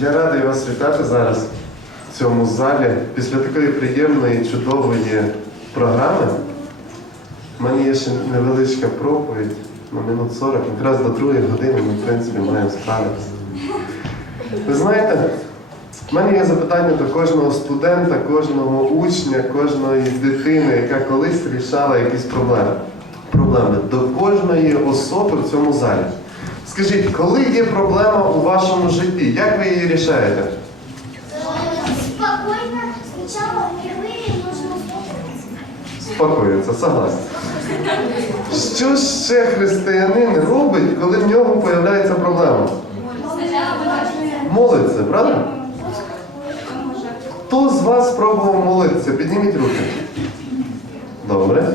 Я радий вас вітати зараз в цьому залі. Після такої приємної, чудової програми. У мене є ще невеличка проповідь на минут 40. Якраз до другої години ми, в принципі, маємо справитися. Ви знаєте, в мене є запитання до кожного студента, кожного учня, кожної дитини, яка колись рішала якісь проблеми. Проблеми до кожної особи в цьому залі. Скажіть, коли є проблема у вашому житті, як ви її рішаєте? Спокойно. Сначала впервые нужно успокоиться. Спокоїться, согласен. Що ще християнин робить, коли в нього з'являється проблема? Молиться, правда? Хто з вас спробував молитися? Підніміть руки. Добре.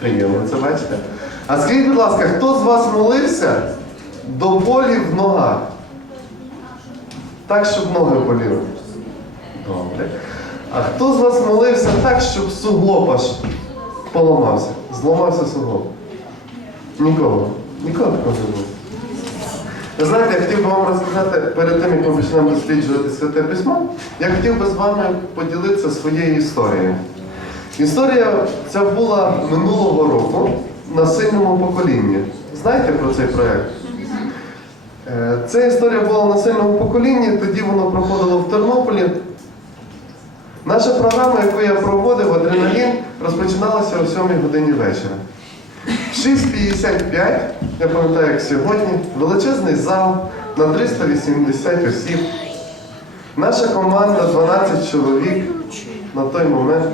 Приємно це бачите. А скажіть, будь ласка, хто з вас молився до болі в ногах? Так, щоб ноги боліли. Добре. А хто з вас молився так, щоб суглоб аж поламався? Зламався суглоб? Нікого. Нікого такого не було. Ви знаєте, я хотів би вам розказати перед тим, як ми почнемо досліджувати святе письмо, я хотів би з вами поділитися своєю історією. Історія ця була минулого року на сильному поколінні. Знаєте про цей проєкт? Е, Ця історія була на сильному поколінні, тоді воно проходило в Тернополі. Наша програма, яку я проводив, адреналін, розпочиналася о 7 годині вечора. В 6.55, я пам'ятаю, як сьогодні, величезний зал на 380 осіб. Наша команда 12 чоловік на той момент.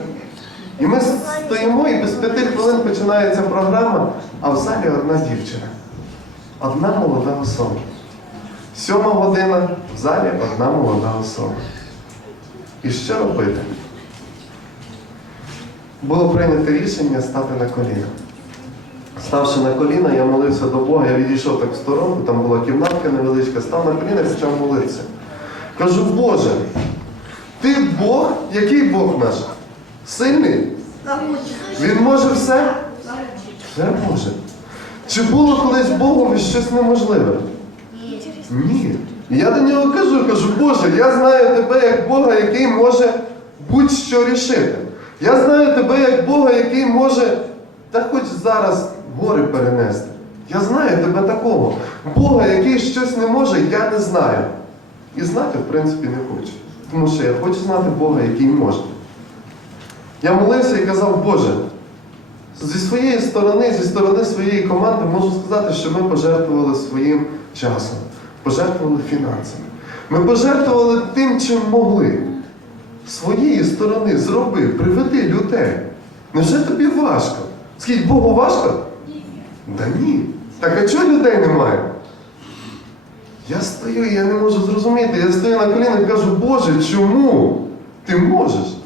І ми стоїмо, і без п'яти хвилин починається програма, а в залі одна дівчина. Одна молода особа. Сьома година в залі одна молода особа. І що робити? Було прийнято рішення стати на коліна. Ставши на коліна, я молився до Бога, я відійшов так в сторону, там була кімнатка невеличка, став на коліна і почав молитися. Кажу, Боже, ти Бог, який Бог наш? Сильний? Він може все? Все може. Чи було колись Богові щось неможливе? Ні. Я до нього кажу, кажу, Боже, я знаю тебе як Бога, який може будь-що рішити. Я знаю тебе як Бога, який може, та хоч зараз гори перенести. Я знаю тебе такого. Бога, який щось не може, я не знаю. І знати, в принципі, не хочу. Тому що я хочу знати Бога, який може. Я молився і казав, Боже, зі своєї сторони, зі сторони своєї команди можу сказати, що ми пожертвували своїм часом, пожертвували фінансами. Ми пожертвували тим, чим могли. Своєї сторони зроби, приведи людей. Невже тобі важко? Скільки Богу важко? Да ні. Так а чого людей немає? Я стою я не можу зрозуміти. Я стою на колінах і кажу, Боже, чому ти можеш?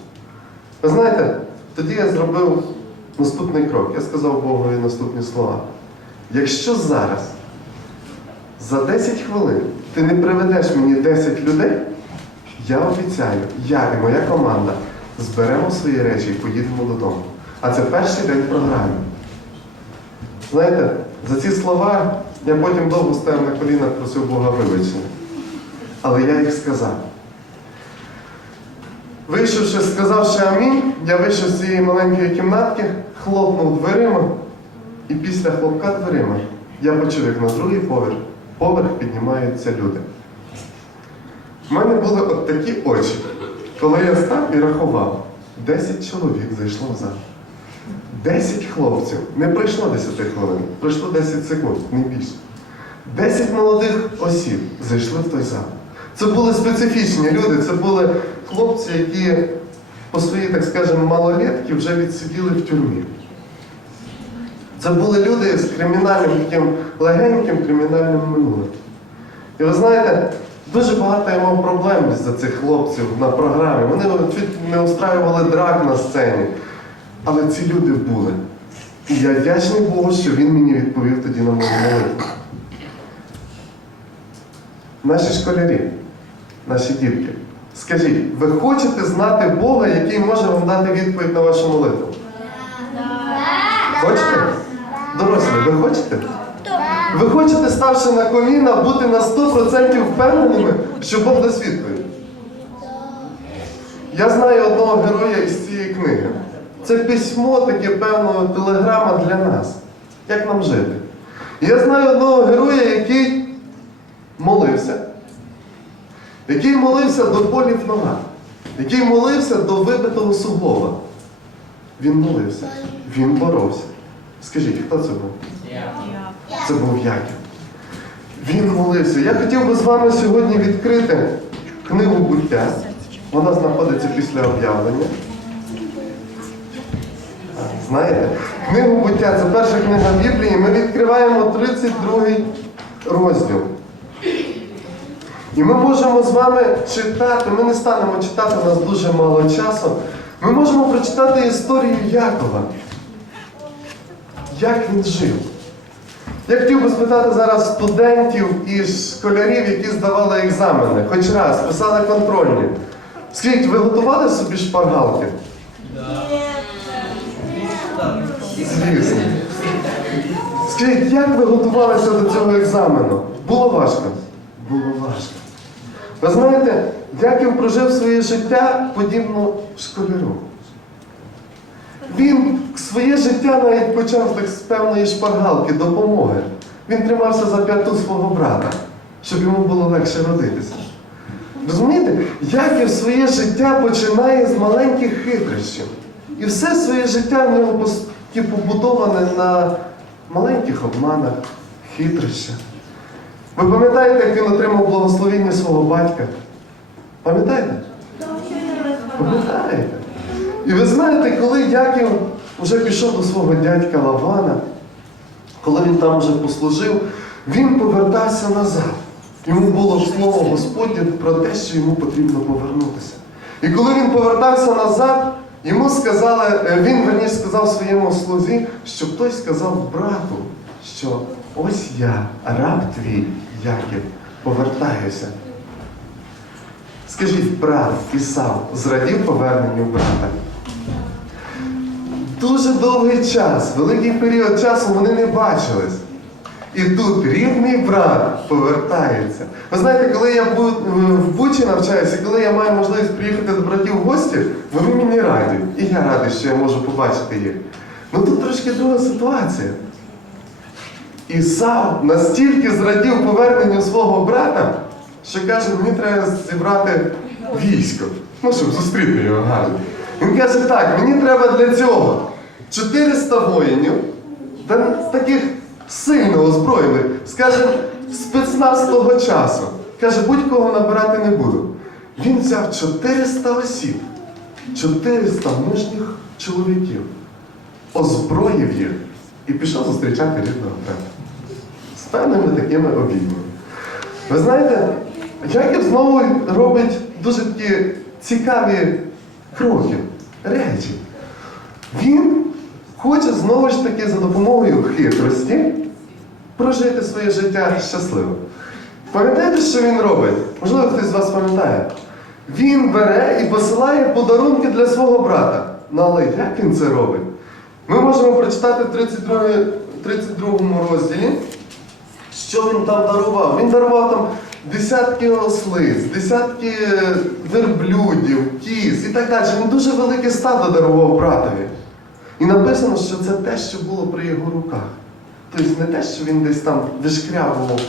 Ви знаєте, тоді я зробив наступний крок. Я сказав Богові наступні слова. Якщо зараз, за 10 хвилин, ти не приведеш мені 10 людей, я обіцяю, я і моя команда зберемо свої речі і поїдемо додому. А це перший день програми. Знаєте, за ці слова я потім довго стояв на колінах, просив Бога вибачення. Але я їх сказав. Вийшовши, сказавши амінь, я вийшов з цієї маленької кімнатки, хлопнув дверима, і після хлопка дверима я почув, як на другий поверх, поверх піднімаються люди. У мене були от такі очі, коли я став і рахував, 10 чоловік зайшло в зал. 10 хлопців. Не пройшло 10 хвилин, пройшло 10 секунд, не більше. 10 молодих осіб зайшли в той зал. Це були специфічні люди, це були хлопці, які по своїй, так скажемо, малолетки вже відсиділи в тюрмі. Це були люди з кримінальним таким легеньким кримінальним минулим. І ви знаєте, дуже багато я мав проблем за цих хлопців на програмі. Вони чуть не устраювали драк на сцені. Але ці люди були. І я вдячний Богу, що він мені відповів тоді на мою молитву. Наші школярі, наші дітки, Скажіть, ви хочете знати Бога, який може вам дати відповідь на вашу молитву? Хочете? Дорослі, ви хочете? Ви хочете, ставши на коліна, бути на 100% впевненими, що Бог дасть відповідь? Я знаю одного героя із цієї книги. Це письмо, таке певно, телеграма для нас. Як нам жити? Я знаю одного героя, який молився, який молився до болів нога, який молився до вибитого суглоба. Він молився, він боровся. Скажіть, хто це був? Це був Яків. Він молився. Я хотів би з вами сьогодні відкрити книгу буття. Вона знаходиться після об'явлення. Знаєте? Книгу буття це перша книга Біблії. Ми відкриваємо 32 розділ. І ми можемо з вами читати, ми не станемо читати, у нас дуже мало часу. Ми можемо прочитати історію Якова. Як він жив. Я хотів би спитати зараз студентів і школярів, які здавали екзамени, хоч раз, писали контрольні. Скажіть, ви готували собі шпаргалки? Звісно. Скажіть, як ви готувалися до цього екзамену? Було важко? Було важко. Ви знаєте, Яків прожив своє життя подібно школяру. Він своє життя навіть почав з певної шпаргалки, допомоги. Він тримався за п'яту свого брата, щоб йому було легше родитися. Розумієте, Яків своє життя починає з маленьких хитрощів. І все своє життя в пос- ті побудоване на маленьких обманах, хитрощах. Ви пам'ятаєте, як він отримав благословіння свого батька? Пам'ятаєте? Пам'ятаєте? І ви знаєте, коли Яків вже пішов до свого дядька Лавана, коли він там вже послужив, він повертався назад. Йому було слово Господнє про те, що йому потрібно повернутися. І коли він повертався назад, йому сказали, е, він верніше сказав своєму слузі, щоб той сказав брату, що ось я, раб твій, Яків, повертаюся. Скажіть, брат Ісав зрадів поверненню брата? Дуже довгий час, великий період часу вони не бачились. І тут рідний брат повертається. Ви знаєте, коли я в Бучі навчаюся, коли я маю можливість приїхати до братів в гості, вони мені раді. І я радий, що я можу побачити їх. Ну тут трошки друга ситуація. Ісав настільки зрадів поверненню свого брата, що каже, мені треба зібрати військо, ну, щоб зустріти його гарно. Він каже, так, мені треба для цього 400 воїнів, та таких сильно озброєних, скаже, спецназ того часу. Каже, будь-кого набирати не буду. Він взяв 400 осіб, 400 мужніх чоловіків, озброїв їх і пішов зустрічати рідного брата. З певними такими обіймами. Ви знаєте, Яків знову робить дуже такі цікаві кроки, речі. Він хоче знову ж таки за допомогою хитрості прожити своє життя щасливо. Пам'ятаєте, що він робить? Можливо, хтось з вас пам'ятає. Він бере і посилає подарунки для свого брата. Ну але як він це робить? Ми можемо прочитати в 32, 32 розділі, що він там дарував. Він дарував там десятки ослиць, десятки верблюдів, кіз і так далі. Він дуже велике стадо дарував братові. І написано, що це те, що було при його руках. Тобто не те, що він десь там вишкрябував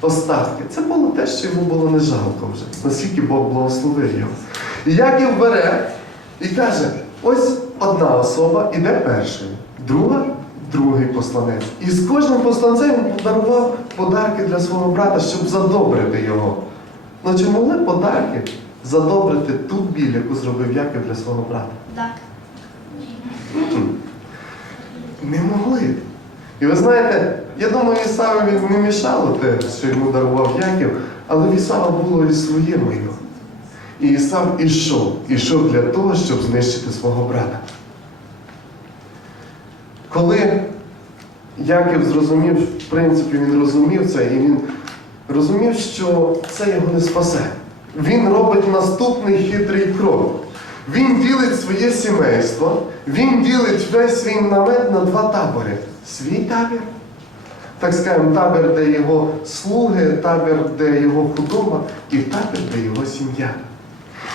остатки. Це було те, що йому було не жалко вже, наскільки Бог благословив його. І Яків бере і каже: ось одна особа іде першою, друга другий посланець. І з кожним посланцем подарував подарки для свого брата, щоб задобрити його. Ну чи могли подарки задобрити ту біль, яку зробив Яків для свого брата? Так. Не могли. І ви знаєте, я думаю, Ісаву він не мішало те, що йому дарував Яків, але в Ісава було і своє майно. І Ісав ішов, ішов для того, щоб знищити свого брата. Коли Яків зрозумів, в принципі, він розумів це, і він розумів, що це його не спасе. він робить наступний хитрий крок. Він ділить своє сімейство, він ділить весь свій намет на два табори. Свій табір, так скажемо, табір, де його слуги, табір, де його худоба, і табір, де його сім'я.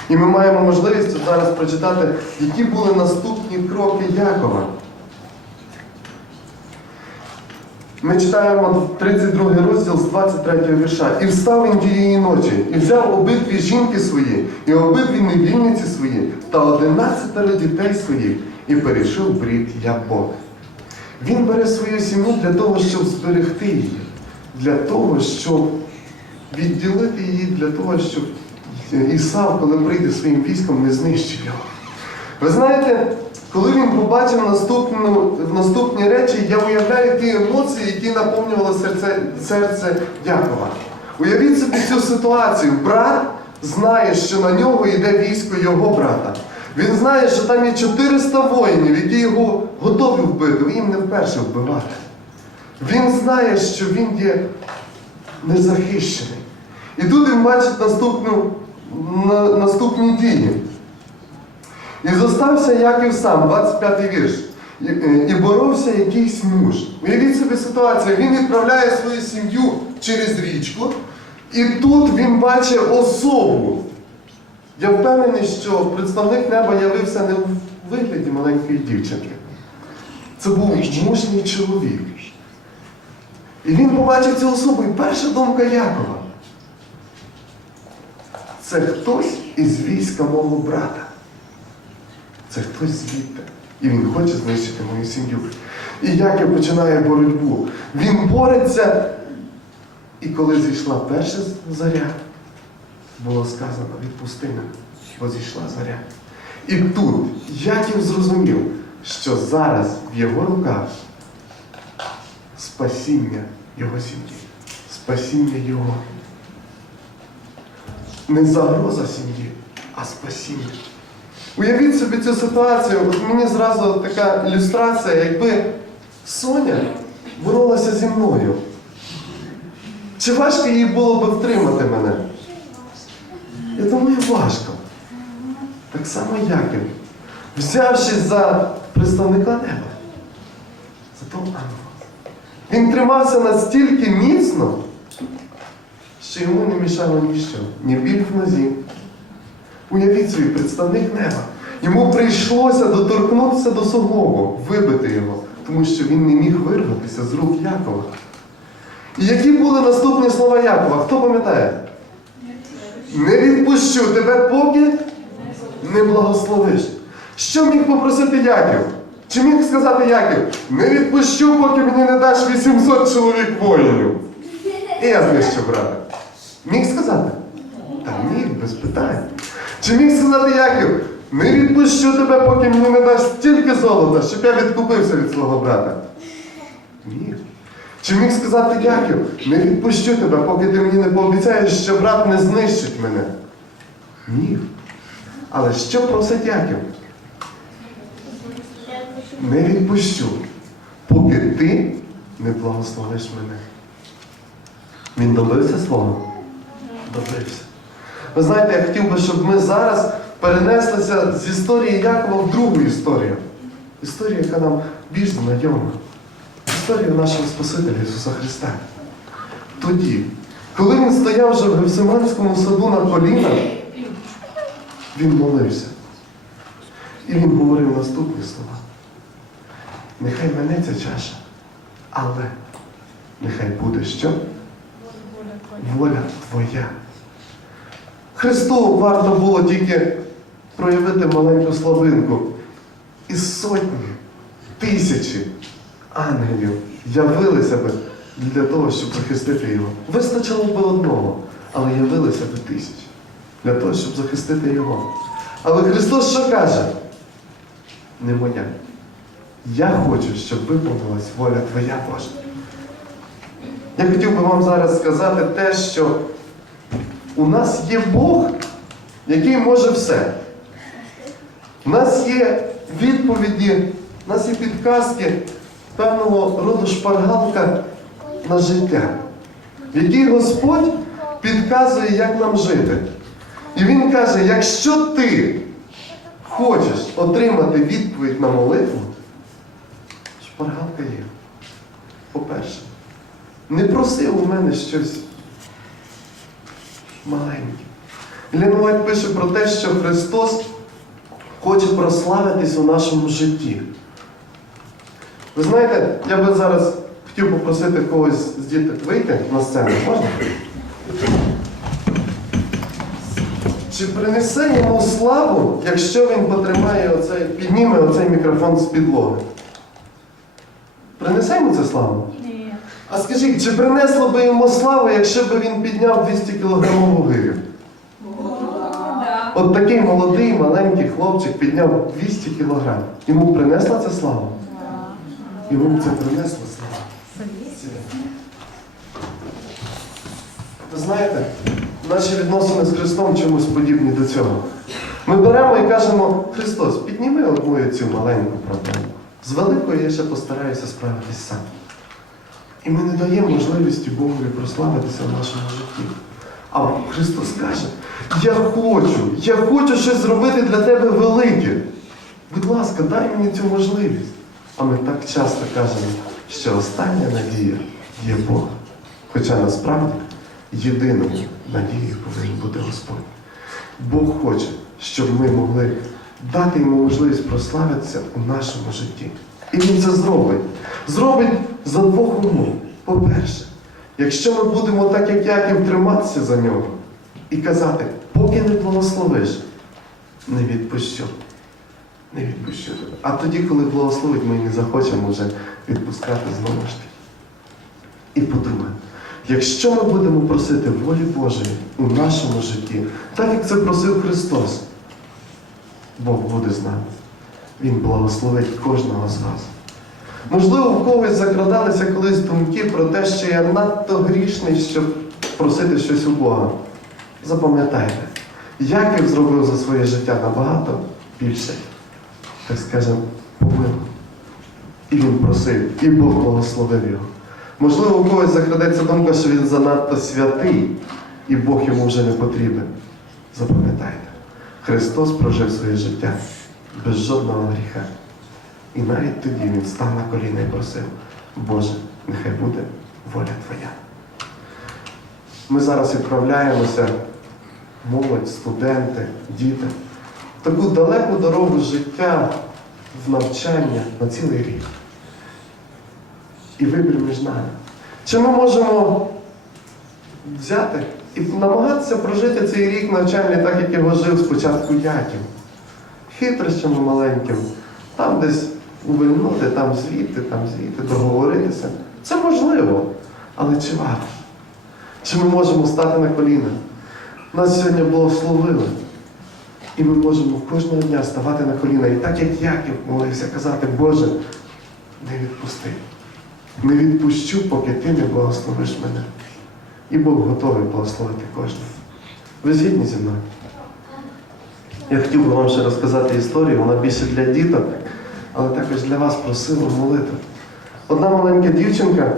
І ми маємо можливість зараз прочитати, які були наступні кроки Якова. Ми читаємо 32 розділ з 23 вірша. І встав він тієї ночі, і взяв обидві жінки свої, і обидві невільниці свої, та одинадцятеро дітей своїх, і перейшов брід Ябок. Він бере свою сім'ю для того, щоб зберегти її, для того, щоб відділити її, для того, щоб Ісав, коли прийде своїм військом, не знищив його. Ви знаєте, коли він побачив наступну, наступні речі, я уявляю ті емоції, які наповнювали серце, серце Якова. Уявіть собі цю ситуацію. Брат знає, що на нього йде військо його брата. Він знає, що там є 400 воїнів, які його готові вбити, їм не вперше вбивати. Він знає, що він є незахищений. І тут він бачить наступну, на, наступні дії. І зостався Яків сам, 25 й вірш. Е, і боровся якийсь муж. Уявіть собі ситуацію, він відправляє свою сім'ю через річку, і тут він бачить особу. Я впевнений, що представник неба явився не в вигляді маленької дівчинки. Це був мужній чоловік. І він побачив цю особу, і перша думка Якова. Це хтось із війська мого брата. Це хтось звідти. І він хоче знищити мою сім'ю. І Яків починає боротьбу. Він бореться. І коли зійшла перша заря, було сказано відпусти мене, бо зійшла заря. І тут Яків зрозумів, що зараз в його руках спасіння його сім'ї, спасіння його. Не загроза сім'ї, а спасіння. Уявіть собі цю ситуацію, от мені зразу така ілюстрація, якби Соня боролася зі мною. Чи важко їй було би втримати мене? Я думаю, важко. Так само Яків. Взявшись за представника неба, за того ангела. Він тримався настільки міцно, що йому не мішало ніщо, ні біль в нозі. Уявіть собі, представник неба. Йому прийшлося доторкнутися до суглобу, вибити його, тому що він не міг вирватися з рук Якова. І які були наступні слова Якова? Хто пам'ятає? Не відпущу тебе, поки не благословиш. Що міг попросити Яків? Чи міг сказати Яків? Не відпущу, поки мені не даш 800 чоловік воїнів. І я знищу брата. Міг сказати? Та міг, без питань. Чи міг сказати Яків? Не відпущу тебе, поки мені не даш стільки золота, щоб я відкупився від свого брата. Міг. Чи міг сказати Яків, не відпущу тебе, поки ти мені не пообіцяєш, що брат не знищить мене? Міг. Але що просить Яків? Не відпущу, поки ти не благословиш мене. Він добився свого? Добився. Ви знаєте, я хотів би, щоб ми зараз перенеслися з історії Якова в другу історію. Історію, яка нам більш знайома. Історію нашого Спасителя Ісуса Христа. Тоді, коли він стояв вже в Гевсиманському саду на колінах, він молився. І він говорив наступні слова. Нехай мене ця чаша, але нехай буде що? Воля Твоя. Христу варто було тільки проявити маленьку слабинку. І сотні, тисячі ангелів явилися би для того, щоб захистити його. Вистачило б одного, але явилися би тисяч для того, щоб захистити його. Але Христос що каже? Не моя. Я хочу, щоб виповнилась воля Твоя Божа. Я хотів би вам зараз сказати те, що у нас є Бог, який може все. У нас є відповіді, у нас є підказки певного роду шпаргалка на життя, в якій Господь підказує, як нам жити. І він каже: якщо ти хочеш отримати відповідь на молитву, шпаргалка є. По-перше, не проси у мене щось маленьке. Ілліна Вайт пише про те, що Христос хоче прославитись у нашому житті. Ви знаєте, я би зараз хотів попросити когось з діток вийти на сцену. Можна? Чи принесе йому славу, якщо він потримає оцей, підніме оцей мікрофон з підлоги? Принесе йому це славу? Ні. А скажіть, чи принесло би йому славу, якщо б він підняв 200 кілограмову гирю? От такий молодий, маленький хлопчик підняв 200 кілограм. Йому принесла це славу? Йому б це принесло славу. Ви знаєте, наші відносини з Христом чомусь подібні до цього. Ми беремо і кажемо, Христос, підніми мою цю маленьку проблему. З великою я ще постараюся справитись сам. І ми не даємо можливості Богові прославитися в нашому житті. А Христос каже, я хочу, я хочу щось зробити для тебе велике. Будь ласка, дай мені цю можливість. А ми так часто кажемо, що остання надія є Бог. Хоча насправді єдиною надією повинен бути Господь. Бог хоче, щоб ми могли дати йому можливість прославитися у нашому житті. І він це зробить. Зробить за двох умов. По-перше, якщо ми будемо так, як Яків, триматися за нього і казати, поки не благословиш, не відпущу. Не відпущу тебе. А тоді, коли благословить, ми не захочемо вже відпускати знову ж таки. І подумай, якщо ми будемо просити волі Божої у нашому житті, так як це просив Христос, Бог буде з нами. Він благословить кожного з вас. Можливо, в когось закрадалися колись думки про те, що я надто грішний, щоб просити щось у Бога. Запам'ятайте, Яків зробив за своє життя набагато більше, так скажемо, помилок. І він просив, і Бог благословив його. Можливо, у когось закрадеться думка, що він занадто святий, і Бог йому вже не потрібен. Запам'ятайте, Христос прожив своє життя без жодного гріха. І навіть тоді він став на коліна і просив, Боже, нехай буде воля Твоя. Ми зараз відправляємося, молодь, студенти, діти, таку далеку дорогу життя, в навчання на цілий рік. І вибір між нами. Чи ми можемо взяти і намагатися прожити цей рік навчальний так, як його жив спочатку Яків? Хитрощами маленьким, там десь увильнути, там звідти, там звідти, договоритися. Це можливо, але чи варто? Чи ми можемо стати на коліна? Нас сьогодні благословили. І ми можемо кожного дня ставати на коліна. І так як Яків молився, казати, Боже, не відпусти. Не відпущу, поки ти не благословиш мене. І Бог готовий благословити кожного. Ви згідні зі мною? Я хотів би вам ще розказати історію, вона більше для діток, але також для вас просила молитви. Одна маленька дівчинка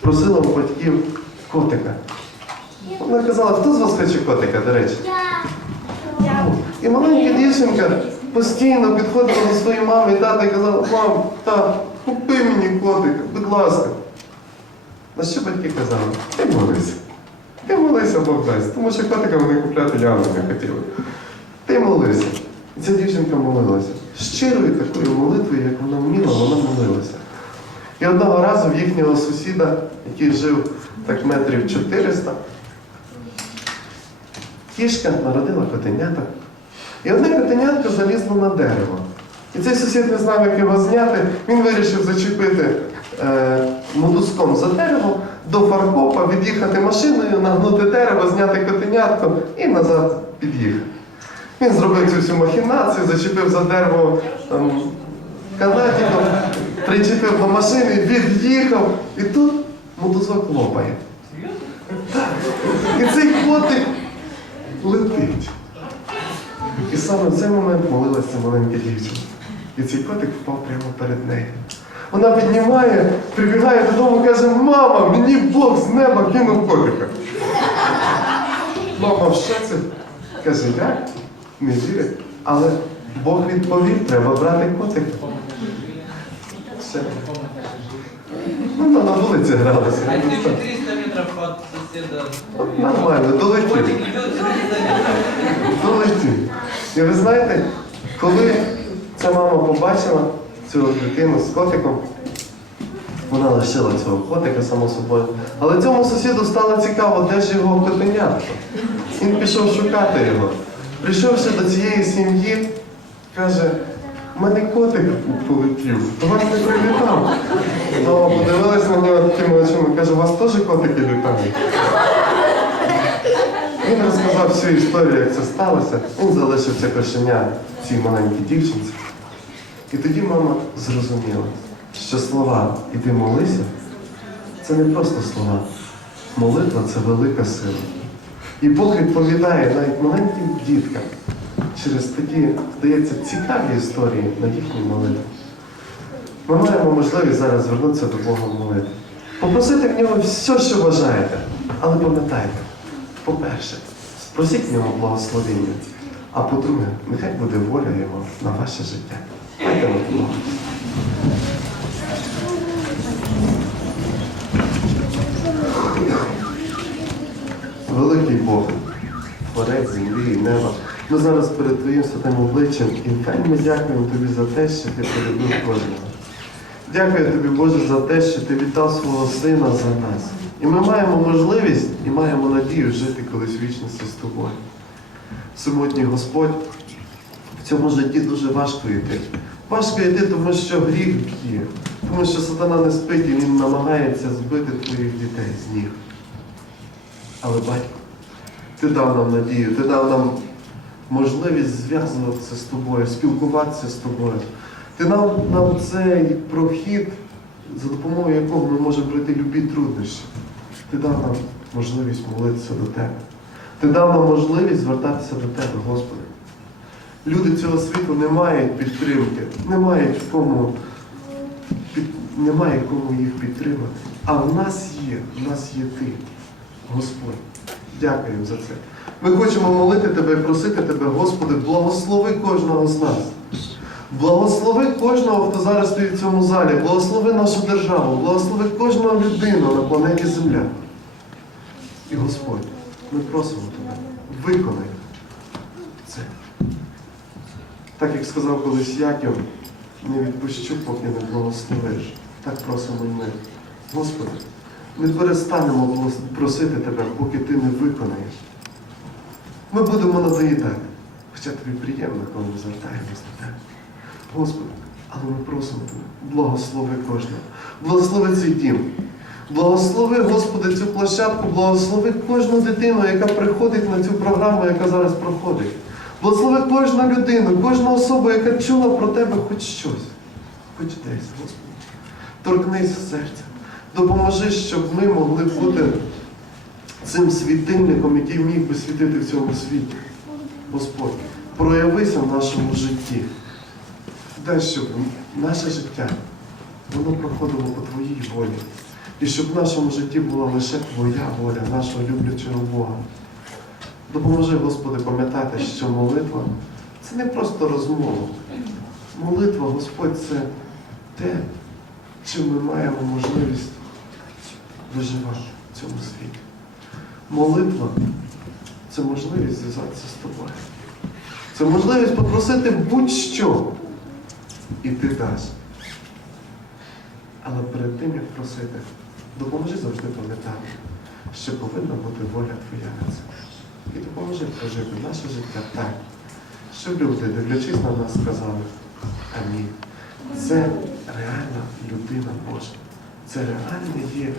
просила у батьків котика. Вона казала, хто з вас хоче котика, до речі? І маленька дівчинка постійно підходила до своєї мами і тата і казала, мам, тат, купи мені котика, будь ласка. На що батьки казали? Ти молися. Ти молися, Бог дасть. Тому що котика вони купляти явно не хотіли. Ти молися. І ця дівчинка молилася. Щирою такою молитвою, як вона вміла, вона молилася. І одного разу в їхнього сусіда, який жив так метрів 400, кішка народила котенята. І одне котенятко залізло на дерево. І цей сусід не знав, як його зняти. Він вирішив зачепити е, мотузком за дерево до фаркопа, від'їхати машиною, нагнути дерево, зняти котенятко і назад під'їхати. Він зробив цю всю махінацію, зачепив за дерево там, канатиком, причепив до машини, від'їхав, і тут мотузок лопає. І цей котик летить. Саме в цей момент молилася маленька дівчинка. І цей котик впав прямо перед нею. Вона піднімає, прибігає додому і каже, мама, мені Бог з неба кинув котика. Мама в шоці. Каже, як? Не вірить. Але Бог відповів, треба брати котика. Все. Ну, на вулиці гралися. А если 300 метров от соседа? Нормально, долетів. 300. Долетів. І ви знаєте, коли ця мама побачила цю дитину з котиком, вона лишила цього котика, само собою. Але цьому сусіду стало цікаво, де ж його котенятко. Він пішов шукати його. Прийшовши до цієї сім'ї, каже, в мене котик полетів, до вас не прилітав. Мама подивилась на нього такими очима, каже, у вас теж котики літають? Він розказав всю історію, як це сталося. Він залишив це кошеня цій маленькій дівчинці. І тоді мама зрозуміла, що слова Іди молися це не просто слова. Молитва це велика сила. І Бог відповідає навіть маленьким діткам через такі, здається, цікаві історії на їхній молитві. Ми маємо можливість зараз звернутися до Бога в молитві. Попросити в нього все, що бажаєте. Але пам'ятайте, по-перше, спросіть в нього благословення. А по-друге, нехай буде воля його на ваше життя. Допомогу. Великий Бог, творець землі і неба. Ми зараз перед Твоїм святим обличчям і хай ми дякуємо Тобі за те, що Ти полюбив кожного. Дякую тобі, Боже, за те, що ти віддав свого сина за нас. І ми маємо можливість і маємо надію жити колись вічності з тобою. Самотній Господь, в цьому житті дуже важко йти. Важко йти, тому що гріх б'є, тому що сатана не спить і він намагається збити твоїх дітей з ніг. Але батько, ти дав нам надію, ти дав нам можливість зв'язуватися з тобою, спілкуватися з тобою. Ти дав нам цей прохід, за допомогою якого ми можемо пройти любі труднощі. Ти дав нам можливість молитися до Тебе. Ти дав нам можливість звертатися до Тебе, Господи. Люди цього світу не мають підтримки, не мають кому, під, немає кому їх підтримати. А в нас є, в нас є Ти, Господь. Дякуємо за це. Ми хочемо молити Тебе і просити Тебе, Господи, благослови кожного з нас. Благослови кожного, хто зараз стоїть в цьому залі, благослови нашу державу, благослови кожного людину на планеті Земля. І Господь, ми просимо Тебе, виконай це. Так як сказав колись Яків, не відпущу, поки не благословиш. Так просимо і ми. Господи, не перестанемо просити Тебе, поки Ти не виконаєш. Ми будемо надоїдати. Хоча тобі приємно, коли ми звертаємось до Тебе. Господи, але ми просимо Тебе, благослови кожного. Благослови цей дім. Благослови, Господи, цю площадку, благослови кожну дитину, яка приходить на цю програму, яка зараз проходить. Благослови кожну людину, кожну особу, яка чула про Тебе хоч щось, хоч десь, Господи. Торкнись серця. Допоможи, щоб ми могли бути цим світильником, який міг би світити в цьому світі. Господь, проявися в нашому житті. Щоб наше життя воно проходило по Твоїй волі. І щоб в нашому житті була лише Твоя воля, нашого люблячого Бога. Допоможи, Господи, пам'ятати, що молитва це не просто розмова. Молитва, Господь, це те, чим ми маємо можливість виживати в цьому світі. Молитва це можливість зв'язатися з тобою. Це можливість попросити будь-що, і ти даш. Але перед тим, як просити, допоможи завжди пам'ятати, що повинна бути воля Твоя на це. І допоможи прожити наше життя так, щоб люди, дивлячись на нас, сказали Амінь. Це реальна людина Божа. Це реально є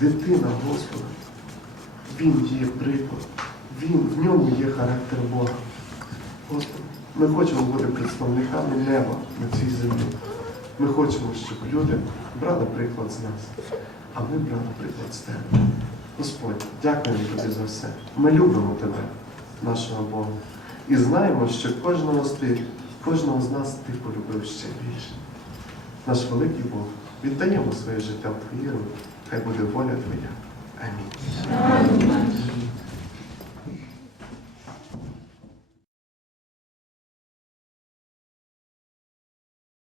дитина Господа. Він є приклад. Він, в ньому є характер Бога. Господи, ми хочемо бути представниками неба на цій землі. Ми хочемо, щоб люди брали приклад з нас, а ми брали приклад з тебе. Господь, дякуємо тобі за все. Ми любимо тебе, нашого Бога. І знаємо, що кожного з ти, кожного з нас ти полюбив ще більше. Наш великий Бог, віддаємо своє життя в твої руки. Хай буде воля Твоя. Амінь.